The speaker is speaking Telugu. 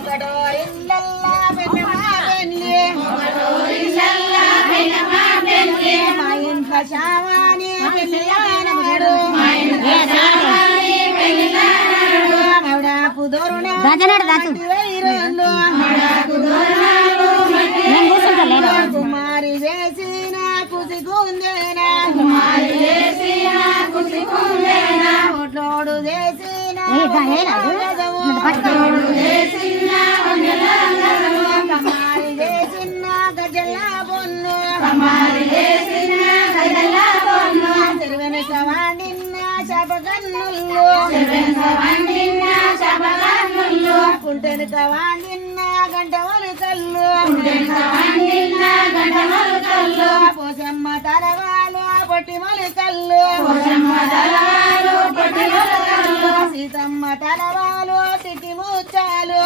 ఒకటో ఇల్లల్లా పెన్నమా పెళ్ళి మా ఇంట్లో శావాని పెళ్ళానాడు మౌడాపు దోరునా కుమారి చేసిన కుసిగుందేనా ఒట్లోడు చేసిన కమారి చేసిన గజల్లా బొన్ను చెరువెనక వాడిన శపగన్నుల్లో కుంటెనక వాడిన గంట వరకల్లు పోసమ్మ తలవాలు పొట్టి మొలకల్లు సీతమ్మ తలవాలు సిటి ముచ్చాలు